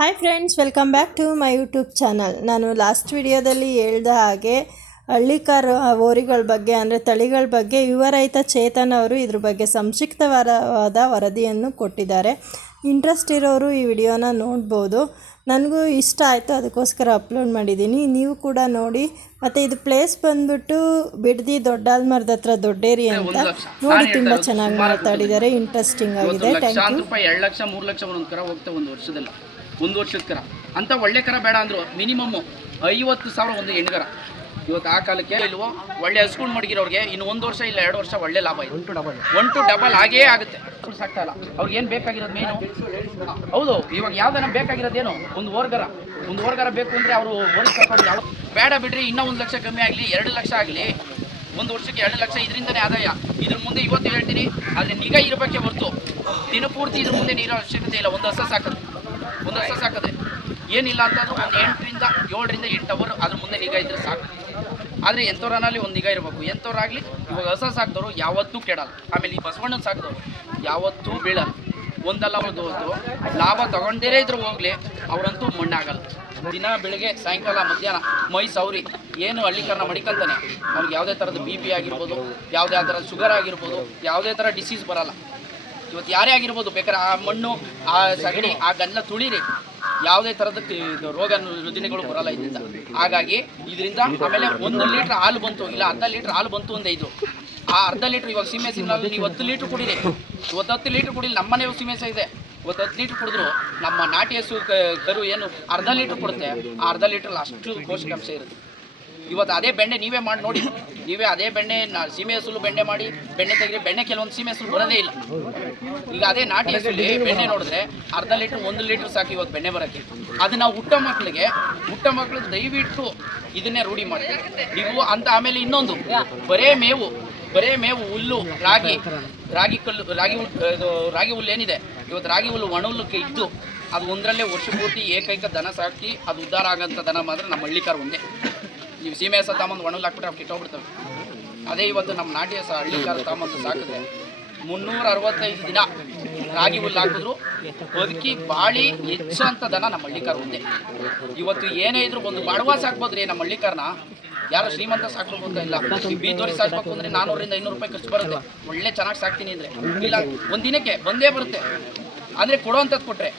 Hi friends, welcome back to my YouTube channel. ನಾನು last ವಿಡಿಯೋದಲ್ಲಿ ಹೇಳ್ದ ಹಾಗೆ ಹಳ್ಳಿಕಾರ್ ಹೋರಿಗಳ ಬಗ್ಗೆ ಅಂದರೆ ತಳಿಗಳ ಬಗ್ಗೆ ಯುವ ರೈತ ಚೇತನ್ ಅವರು ಇದ್ರ ಬಗ್ಗೆ ಸಂಕ್ಷಿಪ್ತವಾದ ವರದಿಯನ್ನು ಕೊಟ್ಟಿದ್ದಾರೆ. ಇಂಟ್ರೆಸ್ಟ್ ಇರೋರು ಈ ವಿಡಿಯೋನ ನೋಡ್ಬೋದು. ನನಗೂ ಇಷ್ಟ ಆಯಿತು, ಅದಕ್ಕೋಸ್ಕರ ಅಪ್ಲೋಡ್ ಮಾಡಿದ್ದೀನಿ. ನೀವು ಕೂಡ ನೋಡಿ. ಮತ್ತು ಇದು ಪ್ಲೇಸ್ ಬಂದ್ಬಿಟ್ಟು ಬಿಡದಿ ದೊಡ್ಡಾಲ್ಮರದ ಹತ್ರ ದೊಡ್ಡೇರಿ ಅಂತ ನೋಡಿ. ತುಂಬ ಚೆನ್ನಾಗಿ ಮಾತಾಡಿದ್ದಾರೆ, ಇಂಟ್ರೆಸ್ಟಿಂಗ್ ಆಗಿದೆ. Thank you. 2 ಲಕ್ಷ 3 ಲಕ್ಷ ಒಂದೊಂದು ಕರ ಹೋಗ್ತಾ ಒಂದು ವರ್ಷದ ಕರ ಅಂತ ಒಳ್ಳೆ ಕರ ಬೇಡ ಅಂದರು ಮಿನಿಮಮ್ 50,000 ಒಂದು ಹೆಣ್ಗರ. ಇವತ್ತು ಆ ಕಾಲಕ್ಕೆ ಇಲ್ವೋ ಒಳ್ಳೆ ಹಸ್ಕೊಂಡು ಮಡಗಿರೋರಿಗೆ ಇನ್ನು 1 ವರ್ಷ ಇಲ್ಲ 2 ವರ್ಷ ಒಳ್ಳೆ ಲಾಭ ಇದೆ. 1 to ಡಬಲ್ ಆಗೇ ಆಗುತ್ತೆ. ಸಾಕ್ತಾ ಇಲ್ಲ ಅವ್ರಿಗೆ ಏನು ಬೇಕಾಗಿರೋದು ಮೇನು. ಹೌದು, ಇವಾಗ ಯಾವ್ದನ್ನ ಬೇಕಾಗಿರೋದೇನು ಒಂದು ಓರ್ಗರ ಬೇಕು ಅಂದರೆ ಅವರು ಓರಿ ಕರ್ಕೊಂಡು ಯಾವ ಬೇಡ ಬಿಡ್ರಿ. ಇನ್ನೂ 1 ಲಕ್ಷ ಕಮ್ಮಿ ಆಗಲಿ, 2 ಲಕ್ಷ ಆಗಲಿ, 1 ವರ್ಷಕ್ಕೆ 2 ಲಕ್ಷ ಇದರಿಂದನೇ ಆದಾಯ. ಇದ್ರ ಮುಂದೆ ಇವತ್ತು ಹೇಳ್ತೀನಿ, ಆದರೆ ನಿಗಾ ಇರಬೇಕೆ ಹೊರತು ದಿನಪೂರ್ತಿ ಇದ್ರ ಮುಂದೆ ನೀರೋ ಅವಶ್ಯಕತೆ ಇಲ್ಲ. ಒಂದು ಹಸ ಸಾಕದೆ ಏನಿಲ್ಲ ಅಂತಂದ್ರೆ ಒಂದು 8ರಿಂದ 8 ಅವರ್ ಅದ್ರ ಮುಂದೆ ನಿಗಾ ಇದ್ರೆ ಸಾಕು. ಆದರೆ ಎಂಥವ್ರನಲ್ಲಿ ಒಂದು ನಿಗಾ ಇರಬೇಕು. ಎಂಥವ್ರಾಗಲಿ ಇವಾಗ ಹಸ ಸಾಕಿದವರು ಯಾವತ್ತೂ ಕೆಡಲ್ಲ. ಆಮೇಲೆ ಈ ಬಸವಣ್ಣನ ಸಾಕಿದವರು ಯಾವತ್ತೂ ಬೀಳಲ್ಲ. ಒಂದಲ್ಲ ಒಂದು ಲಾಭ ತಗೊಂಡೇ ಇದ್ರು ಹೋಗ್ಲಿ, ಅವರಂತೂ ಮಣ್ಣಾಗಲ್ಲ. ದಿನ ಬೆಳಗ್ಗೆ ಸಾಯಂಕಾಲ ಮಧ್ಯಾಹ್ನ ಮೈ ಸೌರಿ ಏನು ಹಳ್ಳಿಕರನ್ನ ಮಡಿಕಂತಾನೆ ಅವ್ರಿಗೆ ಯಾವುದೇ ಥರದ BP ಆಗಿರ್ಬೋದು, ಯಾವುದೇ ಥರದ ಶುಗರ್ ಆಗಿರ್ಬೋದು, ಯಾವುದೇ ಥರ ಡಿಸೀಸ್ ಬರಲ್ಲ. ಇವತ್ತು ಯಾರೇ ಆಗಿರ್ಬೋದು, ಬೇಕಾದ್ರೆ ಆ ಮಣ್ಣು, ಆ ಸಗಣಿ, ಆ ಗಲ್ಲ ತುಳಿರಿ, ಯಾವುದೇ ಥರದ ರೋಗ ರುಜಿನಗಳು ಬರಲ್ಲ ಇದರಿಂದ. ಹಾಗಾಗಿ ಇದರಿಂದ ಆಮೇಲೆ 1 ಲೀಟ್ರ್ ಹಾಲು ಬಂತು, ಇಲ್ಲ ಅರ್ಧ ಲೀಟ್ರ್ ಹಾಲು ಬಂತು ಅಂತ ಇದ್ರು. ಆ ಅರ್ಧ ಲೀಟ್ರ್ ಇವಾಗ ಸೀಮೆ ಸಿಗ್ನಲ್ಲಿ ನೀವು 10 ಲೀಟ್ರ್ ಕುಡೀರಿ. ಇವತ್ತು 10 ಲೀಟ್ರ್ ಕುಡಿಲಿ. ನಮ್ಮನೆ ಸೀಮೆ ಇದೆ, ಇವತ್ತು 10 ಲೀಟ್ರ್ ಕುಡಿದ್ರು ನಮ್ಮ ನಾಟಿ ಹಸು ಕರು ಏನು ಅರ್ಧ ಲೀಟ್ರ್ ಕೊಡುತ್ತೆ. ಆ ಅರ್ಧ ಲೀಟ್ರಲ್ಲಿ ಅಷ್ಟು ಪೋಷಕಾಂಶ ಇರುತ್ತೆ. ಇವತ್ತು ಅದೇ ಬೆಣ್ಣೆ ನೀವೇ ಮಾಡಿ ನೋಡಿ. ನೀವೇ ಅದೇ ಬೆಣ್ಣೆ ಸೀಮೆ ಹಸುಲು ಬೆಣ್ಣೆ ಮಾಡಿ ಬೆಣ್ಣೆ ತೆಗೆದ್ರೆ ಬೆಣ್ಣೆ ಕೆಲವೊಂದು ಸೀಮೆ ಹಸುಲು ಬರೋದೇ ಇಲ್ಲ. ಈಗ ಅದೇ ನಾಟಿ ಹಸುಲಿ ಬೆಣ್ಣೆ ನೋಡಿದ್ರೆ ಅರ್ಧ ಲೀಟ್ರ್ 1 ಲೀಟ್ರ್ ಸಾಕು ಇವತ್ತು ಬೆಣ್ಣೆ ಬರೋಕ್ಕೆ. ಅದು ನಾವು ಹುಟ್ಟ ಮಕ್ಕಳಿಗೆ ದಯವಿಟ್ಟು ಇದನ್ನೇ ರೂಢಿ ಮಾಡಿ ನೀವು ಅಂತ. ಆಮೇಲೆ ಇನ್ನೊಂದು ಬರೇ ಮೇವು ಹುಲ್ಲು, ರಾಗಿ ಹುಲ್ಲು ಏನಿದೆ ಇವತ್ತು, ರಾಗಿ ಹುಲ್ಲು ಒಣ ಹುಲ್ಲಕ್ಕೆ ಇದ್ದು ಅದು ಒಂದರಲ್ಲೇ ವರ್ಷ ಪೂರ್ತಿ ಏಕೈಕ ದನ ಸಾಕಿ ಅದು ಉದ್ಧಾರ ಆಗೋಂಥ ದನ ಮಾತ್ರ ನಮ್ಮ ಹಳ್ಳಿಕಾರ ಒಂದೇ. ನೀವು ಸೀಮೆ ಹಸ ತಾಂಬಂದು ಒಣಲ್ಲಿ ಹಾಕ್ಬಿಟ್ರೆ ಅವ್ರು ಕೆಟ್ಟೋಗ್ಬಿಡ್ತವೆ. ಅದೇ ಇವತ್ತು ನಮ್ಮ ನಾಟಿ ಹಸ ಹಳ್ಳಿಕಾರ ತಾಂಬಂದು ಸಾಕಿದ್ರೆ 365 ದಿನ ರಾಗಿ ಹುಲ್ಲು ಹಾಕಿದ್ರು ಬದುಕಿ ಬಾಳಿ ಹೆಚ್ಚು ಅಂತ ದನ ನಮ್ಮ ಹಳ್ಳಿಕಾರ ಒಂದೇ. ಇವತ್ತು ಏನೇ ಇದ್ರು ಒಂದು ಬಡವ ಸಾಕ್ಬೋದ್ರಿ ನಮ್ಮ ಹಳ್ಳಿಕಾರನ. ಯಾರು ಶ್ರೀಮಂತ ಸಾಕ್ಬೇಕು ಅಂತ ಇಲ್ಲ. ಬೀದೋರಿ ಸಾಕ್ಬೇಕು ಅಂದರೆ 400ರಿಂದ 500 ರೂಪಾಯಿ ಖರ್ಚು ಬರುತ್ತೆ. ಒಳ್ಳೆ ಚೆನ್ನಾಗಿ ಸಾಕ್ತೀನಿ ಅಂದರೆ ಇಲ್ಲ, ಒಂದು ದಿನಕ್ಕೆ ಬಂದೇ ಬರುತ್ತೆ. ಅಂದರೆ ಕೊಡೋವಂಥದ್ದು ಕೊಟ್ಟರೆ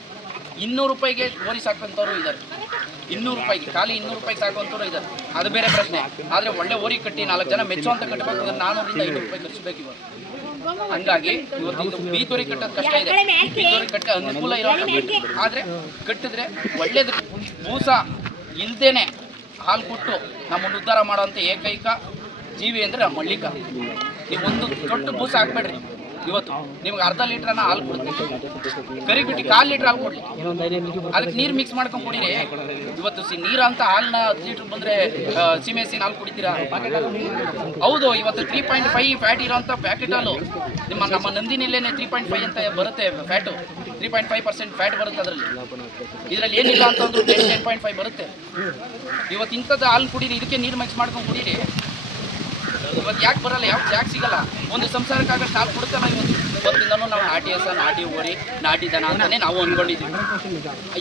200 ರೂಪಾಯಿಗೆ ಓರಿ ಸಾಕಂಥವ್ರು ಇದ್ದಾರೆ. 200 ರೂಪಾಯಿಗೆ ಖಾಲಿ 200 ರೂಪಾಯಿಗೆ ಸಾಕುವಂಥವ್ರು ಇದ್ದಾರೆ. ಅದು ಬೇರೆ ಪ್ರಶ್ನೆ. ಆದರೆ ಒಳ್ಳೆ ಓರಿ ಕಟ್ಟಿ 4 ಜನ ಮೆಚ್ಚುವಂತ ಕಟ್ಟಬೇಕು ಅಂದರೆ 400ರಿಂದ 500 ರೂಪಾಯಿ ಖರ್ಚಬೇಕು ಇವಾಗ. ಹಂಗಾಗಿ ಇವತ್ತು ಬೀದೋರಿ ಕಟ್ಟೋದು ಕಷ್ಟ ಇದೆ. ಬೀದೋರಿ ಕಟ್ಟ ಅನುಕೂಲ ಇರೋ, ಆದರೆ ಕಟ್ಟಿದ್ರೆ ಒಳ್ಳೇದು. ಬೂಸ ಇಲ್ದೇನೆ ಹಾಲು ಕೊಟ್ಟು ನಮ್ಮನ್ನು ಉದ್ಧಾರ ಮಾಡೋವಂಥ ಏಕೈಕ ಜೀವಿ ಅಂದರೆ ನಮ್ಮ ಹಳ್ಳಿಕಾರ. ನೀವು ಒಂದು ದೊಡ್ಡ ಬೂಸ ಹಾಕ್ಬೇಡ್ರಿ. ಇವತ್ತು ನಿಮ್ಗೆ ಅರ್ಧ ಲೀಟ್ರನ್ನ ಹಾಲು ಕೊಡ್ತೀವಿ, ಕರಿ ಬಿಟ್ಟು 1/4 ಲೀಟ್ರ್ ಹಾಲು ಕೊಡಲಿ, ಅದಕ್ಕೆ ನೀರು ಮಿಕ್ಸ್ ಮಾಡ್ಕೊಂಡು ಕುಡೀರಿ. ಇವತ್ತು ನೀರು ಅಂತ ಹಾಲನ್ನ 10 ಲೀಟ್ರ್ ಬಂದರೆ ಸೀಮೆ ಹಸಿನ ಹಾಲು ಕುಡಿತೀರಾ? ಹೌದು, ಇವತ್ತು 3.5 ಫ್ಯಾಟ್ ಇರೋಂಥ ಪ್ಯಾಕೆಟ್ ಹಾಲು ನಮ್ಮ ನಂದಿನಿಲ್ಲೇ 3.5 ಅಂತ ಬರುತ್ತೆ ಫ್ಯಾಟು. 3.5% ಫ್ಯಾಟ್ ಬರುತ್ತೆ ಅದರಲ್ಲಿ. ಇದರಲ್ಲಿ ಏನಿಲ್ಲ ಅಂತಂದ್ರು 10.5 ಬರುತ್ತೆ. ಇವತ್ತು ಇಂಥದ್ದು ಹಾಲು ಕುಡೀರಿ, ಇದಕ್ಕೆ ನೀರು ಮಿಕ್ಸ್ ಮಾಡ್ಕೊಂಡು ಕುಡೀರಿ. ಇವತ್ತು ಯಾಕೆ ಬರಲ್ಲ? ಯಾಕೆ ಸಿಗಲ್ಲ? ಒಂದು ಸಂಸಾರಕ್ಕಾಗಷ್ಟು ಹಾಲು ಕೊಡ್ತಲ್ಲ. ಇವತ್ತಿಂದನೂ ನಾವು ನಾಟಿ ಹಸ, ನಾಟಿ ಓರಿ, ನಾಟಿ ದನ ಅಂತಲೇ ನಾವು ಅಂದ್ಕೊಂಡಿದ್ದೀವಿ.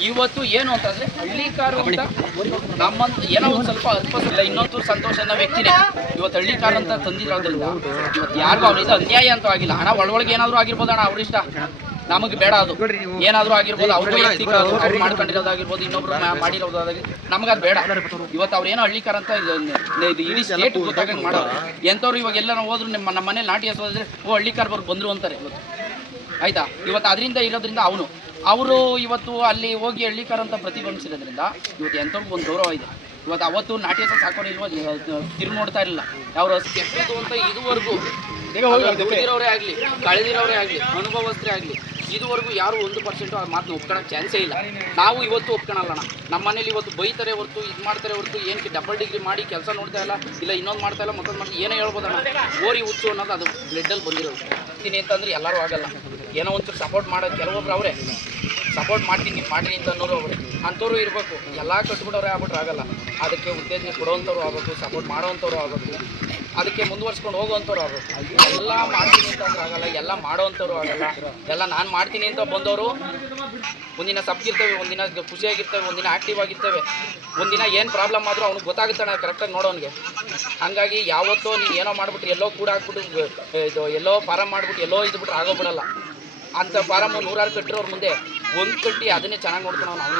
ಇವತ್ತು ಏನು ಅಂತಂದರೆ ಹಳ್ಳಿಕಾರು ಅಂತ ನಮ್ಮಂತ ಏನೋ ಒಂದು ಸ್ವಲ್ಪ ಅಲ್ಪ ಇನ್ನೊಂದು ಸಂತೋಷ ಅನ್ನೋ ವ್ಯಕ್ತಿನೇ ಇವತ್ತು ಹಳ್ಳಿಕಾರ ಅಂತ ತಂದಿರೋದ್ರಿಂದ ಇವತ್ತು ಯಾರಿಗೂ ಅವರಿಂದ ಅನ್ಯಾಯ ಅಂತೂ ಆಗಿಲ್ಲ. ಹಣ ಒಳಗೆ ಏನಾದರೂ ಆಗಿರ್ಬೋದು, ಅಣ್ಣ ಅವ್ರಿಷ್ಟ, ನಮಗೆ ಬೇಡ. ಅದು ಏನಾದರೂ ಆಗಿರ್ಬೋದು, ಅವ್ರು ಮಾಡ್ಕೊಂಡಿರೋದಾಗಿರ್ಬೋದು, ಇನ್ನೊಬ್ರು ಮಾಡಿರೋದಾಗಿ ನಮ್ಗೆ ಅದು ಬೇಡ. ಇವತ್ತು ಅವ್ರೇನೋ ಹಳ್ಳಿಕಾರ ಅಂತ ಇದು ಇಡೀ ಸ್ಟೇಟ್ ಗೊತ್ತಾಗಂಗೆ ಮಾಡೋದು. ಎಂಥವ್ರು ಇವಾಗ ಎಲ್ಲ ಹೋದ್ರು ನಮ್ಮ ಮನೇಲಿ ನಾಟಿ ಹಸೋದ್ರೆ ಹಳ್ಳಿಕಾರ ಬಂದರು ಅಂತಾರೆ ಇವತ್ತು. ಆಯಿತಾ? ಇವತ್ತು ಅದರಿಂದ ಇರೋದ್ರಿಂದ ಅವರು ಇವತ್ತು ಅಲ್ಲಿ ಹೋಗಿ ಹಳ್ಳಿಕಾರ ಅಂತ ಪ್ರತಿಬಿಂಬಿಸಿರೋದ್ರಿಂದ ಇವತ್ತು ಎಂಥವ್ರಿಗೂ ಒಂದು ಗೌರವ ಇದೆ. ಇವತ್ತು ಅವತ್ತು ನಾಟಿ ಹಸ ಸಾಕೋರಿಲ್ವ ತಿರುಗಿ ನೋಡ್ತಾ ಇರಲಿಲ್ಲ. ಯಾರು ಹಸು ಕೆಟ್ಟದು ಅಂತ ಇದುವರೆಗೂ ದುಡಿದಿರೋರೇ ಆಗಲಿ, ಕಳೆದಿರೋರೇ ಆಗಲಿ, ಅನುಭವಸ್ಥರೇ ಆಗಲಿ, ಇದುವರೆಗೂ ಯಾರು 1% ಆ ಮಾತನ್ನ ಒಪ್ಕೊಳ್ಳೋಕೆ ಚಾನ್ಸೇ ಇಲ್ಲ. ನಾವು ಇವತ್ತು ಒಪ್ಕೊಳ್ಳೋಣ. ನಮ್ಮ ಮನೇಲಿ ಇವತ್ತು ಬೈತಾರೆ ಹೊರತು, ಇದು ಮಾಡ್ತಾರೆ ಹೊರತು, ಏನಕ್ಕೆ ಡಬಲ್ ಡಿಗ್ರಿ ಮಾಡಿ ಕೆಲಸ ನೋಡ್ತಾ ಇಲ್ಲ, ಇಲ್ಲ ಇನ್ನೊಂದು ಮಾಡ್ತಾ ಇಲ್ಲ, ಮತ್ತೊಂದು ಮಾಡಿ ಏನೇ ಹೇಳ್ಬೋದಣ್ಣ. ಓರಿ ಹುಚ್ಚು ಅನ್ನೋದು ಅದು ಬ್ಲಡ್ಡಲ್ಲಿ ಬಂದಿರೋದು. ಇದ್ದೀನಿ ಅಂತಂದ್ರೆ ಎಲ್ಲರೂ ಆಗಲ್ಲ. ಏನೋ ಒಂಚೂರು ಸಪೋರ್ಟ್ ಮಾಡೋದು ಕೆಲವೊಬ್ರು ಅವರೇ. ಸಪೋರ್ಟ್ ಮಾಡ್ತೀನಿ ಮಾಡಿರಿ ಅಂತ ಅನ್ನೋರು ಅವರು ಅಂಥವ್ರು ಇರಬೇಕು. ಎಲ್ಲ ಕಟ್ಬಿಡೋರೇ ಆಗ್ಬಿಟ್ರೆ ಆಗಲ್ಲ. ಅದಕ್ಕೆ ಉತ್ತೇಜನ ಕೊಡೋವಂಥವ್ರು ಆಗಬೇಕು, ಸಪೋರ್ಟ್ ಮಾಡೋವಂಥವ್ರು ಆಗಬೇಕು, ಅದಕ್ಕೆ ಮುಂದುವರ್ಸ್ಕೊಂಡು ಹೋಗುವಂಥವ್ರು ಆಗಬೇಕು. ಎಲ್ಲ ಮಾಡ್ತೀನಿ ಅಂತಂದ್ರೆ ಆಗಲ್ಲ, ಎಲ್ಲ ಮಾಡೋವಂಥವ್ರು ಆಗಲ್ಲ. ಎಲ್ಲ ನಾನು ಮಾಡ್ತೀನಿ ಅಂತ ಬಂದವರು ಒಂದಿನ ಸಪ್ಗಿರ್ತೇವೆ, ಒಂದಿನ ಖುಷಿಯಾಗಿರ್ತೇವೆ, ಒಂದಿನ ಆ್ಯಕ್ಟಿವ್ ಆಗಿರ್ತೇವೆ, ಒಂದಿನ ಏನು ಪ್ರಾಬ್ಲಮ್ ಆದರೂ ಅವ್ನಿಗೆ ಗೊತ್ತಾಗುತ್ತಾನೆ ಕರೆಕ್ಟಾಗಿ ನೋಡೋನಿಗೆ. ಹಾಗಾಗಿ ಯಾವತ್ತೋ ನೀನು ಏನೋ ಮಾಡಿಬಿಟ್ಟು ಎಲ್ಲೋ ಕೂಡ ಹಾಕ್ಬಿಟ್ಟು ಇದು ಎಲ್ಲೋ ಫಾರಮ್ ಮಾಡಿಬಿಟ್ಟು ಎಲ್ಲೋ ಇದ್ಬಿಟ್ರೆ ಆಗೋಗ್ಬಿಡಲ್ಲ. ಅಂಥ ಫಾರಮ್ಮು 100 ಕಟ್ಟಿರೋರು ಮುಂದೆ ಒಂದು ಕಟ್ಟಿ ಅದನ್ನೇ ಚೆನ್ನಾಗಿ ನೋಡ್ಕೊಂಡು ನಾವು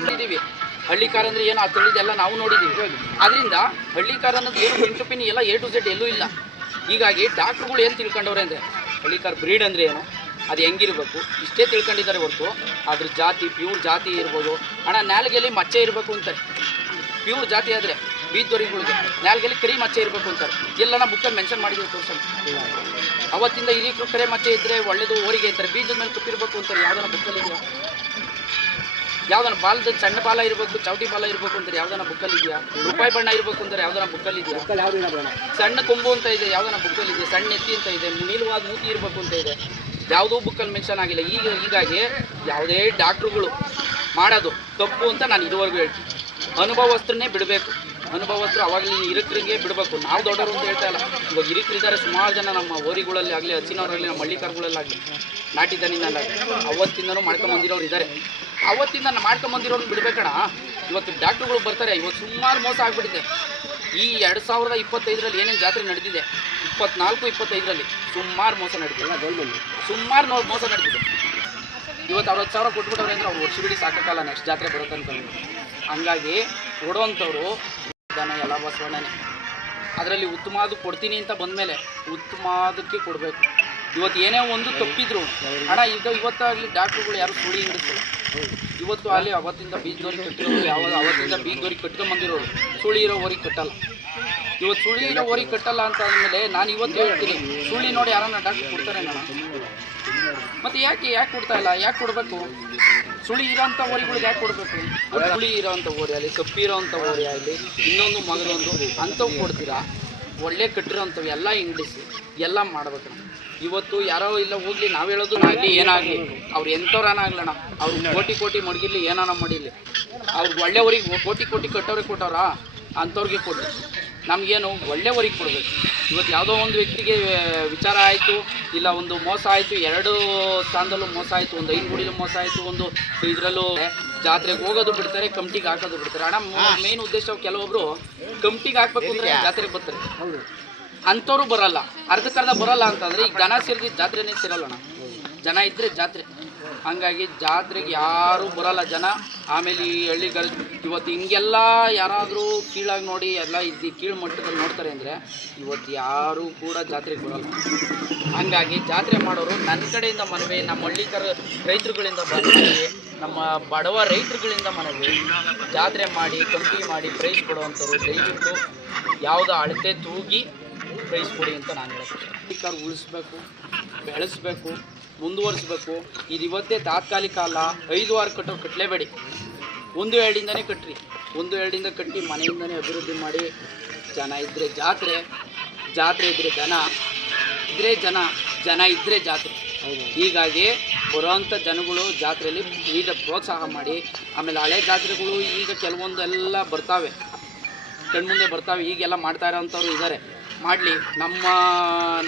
ನೋಡಿದ್ದೀವಿ. ಹಳ್ಳಿ ಕಾರ್ ಅಂದರೆ ಏನು ಅದು ತಿಳಿದೆಲ್ಲ ನಾವು ನೋಡಿದ್ದೀವಿ. ಅದರಿಂದ ಹಳ್ಳಿ ಕಾರ್ ಅನ್ನೋದು ಏನು ಪಿನ್ ಎಲ್ಲ A to Z ಎಲ್ಲೂ ಇಲ್ಲ. ಹೀಗಾಗಿ ಡಾಕ್ಟ್ರುಗಳು ಏನು ತಿಳ್ಕೊಂಡವ್ರೆ ಅಂದರೆ ಹಳ್ಳಿ ಕಾರ್ ಬ್ರೀಡ್ ಅಂದರೆ ಏನು, ಅದು ಹೆಂಗಿರಬೇಕು ಇಷ್ಟೇ ತಿಳ್ಕೊಂಡಿದ್ದಾರೆ ಹೊರತು ಅದ್ರ ಜಾತಿ ಪ್ಯೂರ್ ಜಾತಿ ಇರ್ಬೋದು. ಹಣ ನಾಲ್ಗೆಯಲ್ಲಿ ಮಚ್ಚೆ ಇರಬೇಕು ಅಂತಾರೆ. ಪ್ಯೂರ್ ಜಾತಿ ಆದರೆ ಬೀದ್ದೊರಿಗಳಿಗೆ ನಾಲ್ಗೆಯಲ್ಲಿ ಕರಿ ಮಚ್ಚೆ ಇರಬೇಕು ಅಂತಾರೆ. ಎಲ್ಲನ ಬುಕ್ಕಲ್ಲಿ ಮೆನ್ಷನ್ ಮಾಡಿದ್ದೀವಿ ತೋರ್ಸಲ್ಲ. ಅವತ್ತಿಂದ ಹಿರಿಕರು ಕರೆ ಮಚ್ಚೆ ಇದ್ದರೆ ಒಳ್ಳೆಯದು ಓರಿಗೆ ಇರ್ತಾರೆ, ಬೀಜದ ಮೇಲೆ ತುಪ್ಪಿರಬೇಕು ಅಂತಾರೆ. ಯಾವುದನ್ನ ಬುಕ್ಕಲ್ಲಿ ಇದೆಯಾ? ಯಾವುದನ್ನ ಬಾಲದ ಸಣ್ಣ ಬಾಲ ಇರಬೇಕು, ಚೌಟಿ ಬಾಲ ಇರಬೇಕು ಅಂತಾರೆ. ಯಾವುದನ್ನ ಬುಕ್ಕಲ್ಲಿ ಇದೆಯಾ? ರೂಪಾಯಿ ಬಣ್ಣ ಇರಬೇಕು ಅಂತಾರೆ. ಯಾವುದನ್ನ ಬುಕ್ಕಲ್ಲಿ ಇದೆಯಾ? ಸಣ್ಣ ಕೊಂಬು ಅಂತ ಇದೆ, ಯಾವುದನ್ನ ಬುಕ್ಕಲ್ಲಿ ಇದೆ? ಸಣ್ಣ ಎತ್ತಿ ಅಂತ ಇದೆ, ನೀಲವಾದ ಮೂತಿ ಇರಬೇಕು ಅಂತ ಇದೆ. ಯಾವುದೂ ಬುಕ್ಕಲ್ಲಿ ಮೆನ್ಷನ್ ಆಗಿಲ್ಲ. ಹೀಗಾಗಿ ಯಾವುದೇ ಡಾಕ್ಟ್ರುಗಳು ಮಾಡೋದು ತಪ್ಪು ಅಂತ ನಾನು ಇದುವರೆಗೂ ಹೇಳ್ತೀನಿ. ಅನುಭವಸ್ಥರನ್ನೇ ಬಿಡಬೇಕು. ಅನುಭವಸ್ಥರು ಅವಾಗಲೇ ಹಿರಿಕರಿಗೆ ಬಿಡಬೇಕು. ನಾವು ದೊಡ್ಡವರು ಅಂತ ಹೇಳ್ತಾ ಇಲ್ಲ. ಇವಾಗ ಹಿರಿಕರಿದ್ದಾರೆ ಸುಮಾರು ಜನ ನಮ್ಮ ಓರಿಗಳಲ್ಲಿ ಆಗಲಿ, ಹಚ್ಚಿನವರಾಗಲಿ, ನಮ್ಮ ಹಳ್ಳಿಕಾರ್ಗಳಲ್ಲಾಗಲಿ, ನಾಟಿ ದನಿನಲ್ಲಾಗಲಿ ಅವತ್ತಿಂದನೂ ಮಾಡ್ಕೊಂಬಂದಿರೋರು ಇದ್ದಾರೆ. ಅವತ್ತಿಂದ ಮಾಡ್ಕೊಂಬಂದಿರೋರು ಬಿಡಬೇಕಣ. ಇವತ್ತು ಡಾಕ್ಟ್ರುಗಳು ಬರ್ತಾರೆ. ಇವತ್ತು ಸುಮಾರು ಮೋಸ ಆಗಿಬಿಟ್ಟಿದೆ. ಈ 2025ರಲ್ಲಿ ಏನೇನು ಜಾತ್ರೆ ನಡೆದಿದೆ, 24-25ರಲ್ಲಿ ಸುಮಾರು ಮೋಸ ನಡೆದಿದೆ. ಸುಮಾರು ಮೋಸ ನಡೆದಿದೆ. ಇವತ್ತು 60,000 ಕೊಟ್ಬಿಟ್ಟವ್ರೆ ಅಂದರೆ ಅವ್ರು ವರ್ಷವಿಡೀ ಸಾಕಾಗಲ್ಲ ನೆಕ್ಸ್ಟ್ ಜಾತ್ರೆ ಬರುತ್ತೆ ಅನ್ಕೊಂಡು. ಹಂಗಾಗಿ ಕೊಡೋವಂಥವ್ರು ದನ ಎಲ್ಲ ಬಸವಣ್ಣನೇ. ಅದರಲ್ಲಿ ಉತ್ತಮವಾದ ಕೊಡ್ತೀನಿ ಅಂತ ಬಂದಮೇಲೆ ಉತ್ತಮವಾದಕ್ಕೆ ಕೊಡಬೇಕು. ಇವತ್ತು ಏನೇ ಒಂದು ತಪ್ಪಿದ್ರು ಹಣ ಇವತ್ತಾಗಲಿ ಡಾಕ್ಟ್ರುಗಳು ಯಾರು ಸುಳಿ ಹಿಡಿಸಲ್ಲ. ಇವತ್ತು ಅಲ್ಲಿ ಅವತ್ತಿಂದ ಬೀಜದವ್ರಿಗೆ ಕಟ್ಟಿರೋರು ಅವತ್ತಿಂದ ಬೀಜದವ್ರಿಗೆ ಕಟ್ಕೊಂಬಂದಿರೋರು ಸುಳಿ ಇರೋ ಊರಿಗೆ ಕಟ್ಟಲ್ಲ. ಇವತ್ತು ಸುಳಿ ಇರೋ ಊರಿಗೆ ಕಟ್ಟಲ್ಲ ಅಂತ ಆದಮೇಲೆ ನಾನು ಇವತ್ತು ಹೇಳ್ತೀನಿ, ಸುಳಿ ನೋಡಿ ಯಾರನ್ನ ಡಾಕ್ಟ್ರು ಕೊಡ್ತಾರೆ ನಾನು. ಮತ್ತು ಯಾಕೆ ಕೊಡ್ತಾ ಇಲ್ಲ? ಯಾಕೆ ಕೊಡಬೇಕು? ಸುಳಿ ಇರೋಂಥ ಓರಿಗಳಿಗೆ ಯಾಕೆ ಕೊಡಬೇಕು? ಸುಳಿ ಇರೋವಂಥ ಓರಿ ಆಗಲಿ, ಕಪ್ಪಿ ಇರೋವಂಥ ಓರಿ ಆಗಲಿ, ಇನ್ನೊಂದು ಮಗದೊಂದು ಅಂಥವು ಕೊಡ್ತೀರಾ? ಒಳ್ಳೆ ಕಟ್ಟಿರೋವಂಥವು ಎಲ್ಲ ಇಂಗ್ಲೀಷ್ ಎಲ್ಲ ಮಾಡ್ಬೇಕು. ಇವತ್ತು ಯಾರೋ ಇಲ್ಲ ಹೋಗಲಿ, ನಾವು ಹೇಳೋದು ಆಗಲಿ ಏನಾಗಲಿ, ಅವ್ರು ಎಂಥವ್ರನಾಗ್ಲಣ್ಣ, ಅವ್ರು ಕೋಟಿ ಮಡಗಿರ್ಲಿ, ಏನಾನ ಮಾಡಿರಲಿ, ಅವ್ರಿಗೆ ಒಳ್ಳೆಯವ್ರಿಗೆ ಕೋಟಿ ಕಟ್ಟೋರಿಗೆ ಕೊಟ್ಟವ್ರಾ ಅಂಥವ್ರಿಗೆ ಕೊಡಲಿ. ನಮಗೇನು ಒಳ್ಳೆಯವರಿಗೆ ಕೊಡಬೇಕು. ಇವತ್ತು ಯಾವುದೋ ಒಂದು ವ್ಯಕ್ತಿಗೆ ವಿಚಾರ ಆಯಿತು, ಇಲ್ಲ ಒಂದು ಮೋಸ ಆಯಿತು, 2 ಸ್ಥಾನದಲ್ಲೂ ಮೋಸ ಆಯಿತು, ಒಂದು 5 ಗುಡಿಲೂ ಮೋಸ ಆಯಿತು, ಒಂದು ಇದರಲ್ಲೂ ಜಾತ್ರೆಗೆ ಹೋಗೋದು ಬಿಡ್ತಾರೆ, ಕಮಿಟಿಗೆ ಹಾಕೋದು ಬಿಡ್ತಾರೆ. ಹಣ ಮೇನ್ ಉದ್ದೇಶ ಕೆಲವೊಬ್ಬರು ಕಮಿಟಿಗೆ ಹಾಕ್ಬೇಕು ಅಂದರೆ ಜಾತ್ರೆಗೆ ಬರ್ತಾರೆ. ಅಂಥವ್ರು ಬರಲ್ಲ, ಅರ್ಧಕ್ಕರ್ಧ ಬರಲ್ಲ ಅಂತಂದರೆ ಈಗ ಜನ ಸೇರಿದ ಜಾತ್ರೆನೇ ಸೇರಲ್ಲಣ್ಣ. ಜನ ಇದ್ದರೆ ಜಾತ್ರೆ. ಹಾಗಾಗಿ ಜಾತ್ರೆಗೆ ಯಾರೂ ಬರೋಲ್ಲ ಜನ. ಆಮೇಲೆ ಈ ಹಳ್ಳಿಗಳ ಇವತ್ತು ಹಿಂಗೆಲ್ಲ ಯಾರಾದರೂ ಕೀಳಾಗಿ ನೋಡಿ ಎಲ್ಲ ಕೀಳು ಮಟ್ಟದಲ್ಲಿ ನೋಡ್ತಾರೆ ಅಂದರೆ ಇವತ್ತು ಯಾರೂ ಕೂಡ ಜಾತ್ರೆಗೆ ಬರೋಲ್ಲ. ಹಾಗಾಗಿ ಜಾತ್ರೆ ಮಾಡೋರು ನನ್ನ ಕಡೆಯಿಂದ ಮನವಿ, ನಮ್ಮ ಹಳ್ಳಿಕರ ರೈತರುಗಳಿಂದ ಮನವಿ, ನಮ್ಮ ಬಡವ ರೈತರುಗಳಿಂದ ಮನವಿ, ಜಾತ್ರೆ ಮಾಡಿ ಕಮಿಟಿ ಮಾಡಿ ಪ್ರೈಸ್ ಕೊಡುವಂಥವ್ರು ದಯವಿಟ್ಟು ಯಾವುದೋ ಅಳತೆ ತೂಗಿ ಪ್ರೈಸ್ ಕೊಡಿ ಅಂತ ನಾನು ಹೇಳ್ತೀನಿ. ಹಳ್ಳಿಕಾರ್ ಉಳಿಸ್ಬೇಕು, ಬೆಳೆಸಬೇಕು, ಮುಂದುವರಿಸ್ಬೇಕು. ಇದು ಇವತ್ತೇ ತಾತ್ಕಾಲಿಕ ಅಲ್ಲ. 5 ವಾರ ಕಟ್ಟೋರು ಕಟ್ಟಲೇಬೇಡಿ. 1-2 ಇಂದನೇ ಕಟ್ಟಿರಿ. 1-2 ಕಟ್ಟಿ ಮನೆಯಿಂದನೇ ಅಭಿವೃದ್ಧಿ ಮಾಡಿ. ಜನ ಇದ್ದರೆ ಜಾತ್ರೆ ಇದ್ದರೆ ಜನ ಇದ್ದರೆ ಜಾತ್ರೆ. ಹೀಗಾಗಿ ಬರೋವಂಥ ಜನಗಳು ಜಾತ್ರೆಯಲ್ಲಿ ಈಗ ಪ್ರೋತ್ಸಾಹ ಮಾಡಿ. ಆಮೇಲೆ ಹಳೆ ಜಾತ್ರೆಗಳು ಈಗ ಕೆಲವೊಂದು ಎಲ್ಲ ಬರ್ತಾವೆ, ಕಣ್ಮುಂದೆ ಬರ್ತಾವೆ. ಈಗೆಲ್ಲ ಮಾಡ್ತಾ ಇರೋವಂಥವ್ರು ಇದ್ದಾರೆ. ಮಾಡಲಿ.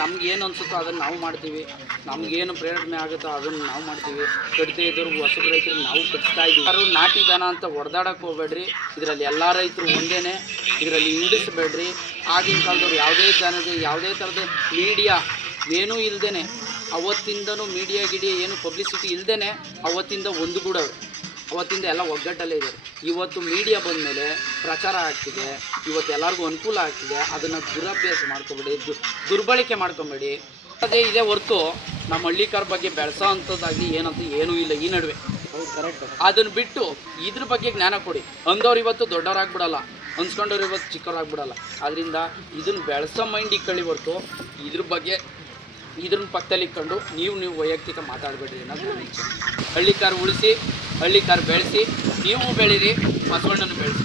ನಮಗೇನು ಅನಿಸುತ್ತೋ ಅದನ್ನು ನಾವು ಮಾಡ್ತೀವಿ. ನಮಗೇನು ಪ್ರೇರಣೆ ಆಗುತ್ತೋ ಅದನ್ನು ನಾವು ಮಾಡ್ತೀವಿ. ಕಟ್ತಾ ಇದ್ದವ್ರಿಗೆ ಹೊಸ ರೈತರಿಗೆ ನಾವು ಕಟ್ತಾ ಇದ್ದೀವಿ. ಯಾರು ನಾಟಿ ದನ ಅಂತ ಹೊಡೆದಾಡಕ್ಕೆ ಹೋಗ್ಬೇಡ್ರಿ. ಇದರಲ್ಲಿ ಎಲ್ಲ ರೈತರು ಒಂದೇ, ಇದರಲ್ಲಿ ಹಿಂಡಿಸ್ಬೇಡ್ರಿ. ಆಗಿನ ಕಾಲದವ್ರು ಯಾವುದೇ ಥರದ ಮೀಡಿಯಾ ಏನೂ ಇಲ್ಲದೇ, ಅವತ್ತಿಂದನೂ ಮೀಡಿಯಾ ಏನು ಪಬ್ಲಿಸಿಟಿ ಇಲ್ಲದೇ ಅವತ್ತಿಂದ ಒಂದುಗೂಡವೆ. ಅವತ್ತಿಂದ ಎಲ್ಲ ಒಗ್ಗಟ್ಟಲ್ಲೇ ಇದೆ. ಇವತ್ತು ಮೀಡಿಯಾ ಬಂದ ಮೇಲೆ ಪ್ರಚಾರ ಆಗ್ತಿದೆ. ಇವತ್ತು ಎಲ್ಲರಿಗೂ ಅನುಕೂಲ ಆಗ್ತಿದೆ. ಅದನ್ನು ದುರಭ್ಯಾಸ ಮಾಡ್ಕೊಬೇಡಿ, ದುರ್ಬಳಕೆ ಮಾಡ್ಕೊಬೇಡಿ. ಅದೇ ಇದೆ ಹೊರತು ನಮ್ಮ ಹಳ್ಳಿಕಾರ ಬಗ್ಗೆ ಬೆಳೆಸೋ ಅಂಥದ್ದಾಗಿ ಏನೂ ಇಲ್ಲ ಈ ನಡುವೆ. ಅದನ್ನು ಬಿಟ್ಟು ಇದ್ರ ಬಗ್ಗೆ ಜ್ಞಾನ ಕೊಡಿ. ಅಂದವ್ರು ಇವತ್ತು ದೊಡ್ಡವರಾಗ್ಬಿಡಲ್ಲ, ಅನ್ಸ್ಕೊಂಡವ್ರು ಇವತ್ತು ಚಿಕ್ಕವರಾಗ್ಬಿಡಲ್ಲ. ಅದರಿಂದ ಇದನ್ನು ಬೆಳೆಸೋ ಮೈಂಡ್ ಇಕ್ಕಳಿ ಹೊರತು ಇದ್ರನ್ನ ಪಕ್ಕದಲ್ಲಿ ಇಟ್ಕೊಂಡು ನೀವು ವೈಯಕ್ತಿಕ ಮಾತಾಡಬೇಡ್ರಿ ಅನ್ನೋದು ಹಳ್ಳಿಕಾರ ಉಳಿಸಿ, ಹಳ್ಳಿಕಾರ ಬೆಳೆಸಿ, ನೀವು ಬೆಳೀರಿ, ಬಸವಣ್ಣನ ಬೆಳೆಸಿ.